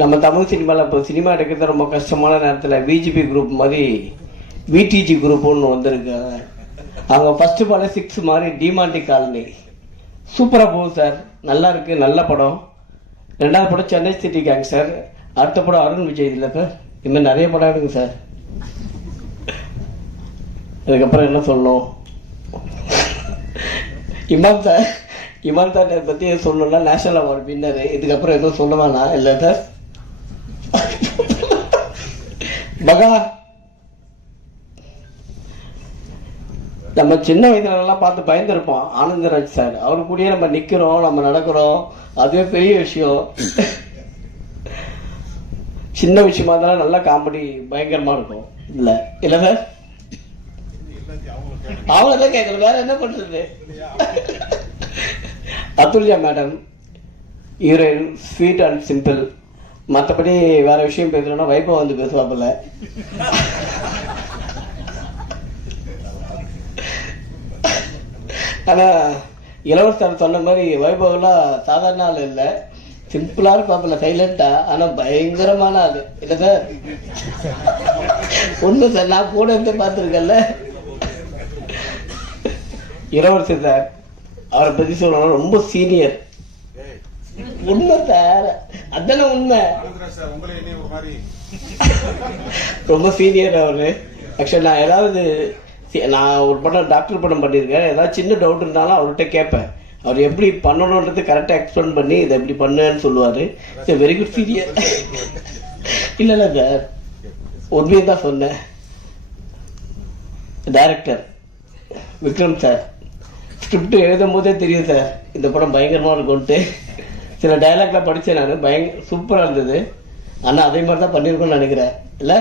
நம்ம தமிழ் சினிமாவில் இப்போ சினிமா எடுக்கிறது ரொம்ப கஷ்டமான நேரத்தில் பிஜிபி குரூப் மாதிரி விடிஜி குரூப் ஒன்று வந்திருக்காங்க அவங்க ஃபஸ்ட்டு படம் சிக்ஸ் மாதிரி டிமாண்டி காலனி சூப்பராக போகும் சார் நல்லா இருக்கு. நல்ல படம். ரெண்டாவது படம் சென்னை சிட்டி கேங் சார் அடுத்த படம் அருண் விஜய் இல்லை சார் இதுமாதிரி நிறைய படம் எடுங்க சார் அதுக்கப்புறம் என்ன சொல்லணும்? இமாம் சார் இமாம் சார் பற்றி சொல்லணும்னா நேஷனல் அவார்டு வின்னர் இதுக்கப்புறம் எதுவும் சொல்லுவானா இல்லை சார் மகா. நம்ம சின்ன வயசுலலாம் பார்த்து பயந்துருப்போம் ஆனந்தராஜ் சார். அவரு கூடயே நம்ம நிக்கிறோம் நம்ம நடக்கிறோம். அதுவே பெரிய விஷயம். சின்ன விஷயமா இருந்தாலும் நல்லா காமெடி பயங்கரமா இருக்கும். இல்ல. இல்ல சார் அவங்களதான் கேட்கல வேற என்ன பண்றது? Athulya madam heroine sweet and simple மற்றபடி வேற விஷயம் பேசணும்னா வைபவ் வந்து பேசுவாப்புல. ஆனா இளவரசர் சொன்ன மாதிரி வைபவம்லாம் சாதாரண ஆள் இல்லை. சிம்பிளா இருப்பாப்புல சைலண்டா ஆனா பயங்கரமான ஆளு. இல்ல சார்? ஒண்ணு சார் நான் கூட இருந்து பார்த்துருக்கேன்ல. இளவரசர் சார் அவரை பத்தி சொல்லணும் ரொம்ப சீனியர் உண்மை சார். அதானே உண்மை. ரொம்ப சீனியர் அவரு. ஆக்சுவலி நான் ஏதாவது நான் ஒரு படம் டாக்டர் படம் பண்ணியிருக்கேன். ஏதாவது சின்ன டவுட் இருந்தாலும் அவர்கிட்ட கேட்பேன். அவர் எப்படி பண்ணணுன்றது கரெக்டாக எக்ஸ்பிளைன் பண்ணி இதை எப்படி பண்ணுன்னு சொல்லுவார். வெரி குட் சீனியர் இல்லை இல்லை சார் உண்மையை தான் சொன்னேன். Director Vikram sir. ஸ்கிரிப்ட் எழுதும் போதே தெரியும் சார். இந்த படம் பயங்கரமாக இருக்கும்ட்டு சில டைலாக்லாம் படித்தேன் நான். பயங்க சூப்பராக இருந்தது. ஆனால் அதே மாதிரி தான் பண்ணியிருக்கோம்னு நினைக்கிறேன். இல்லை?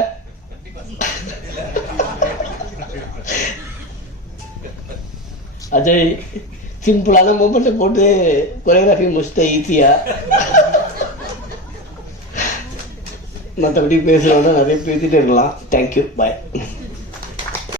அஜய் சிம்பிளான மொபைலில் போட்டு கொரியோகிராஃபி முடிச்சிட்டேன் ஈஸியாக மற்றபடி பேசுகிறோன்னா நிறைய பேசிகிட்டே இருக்கலாம். Thank you bye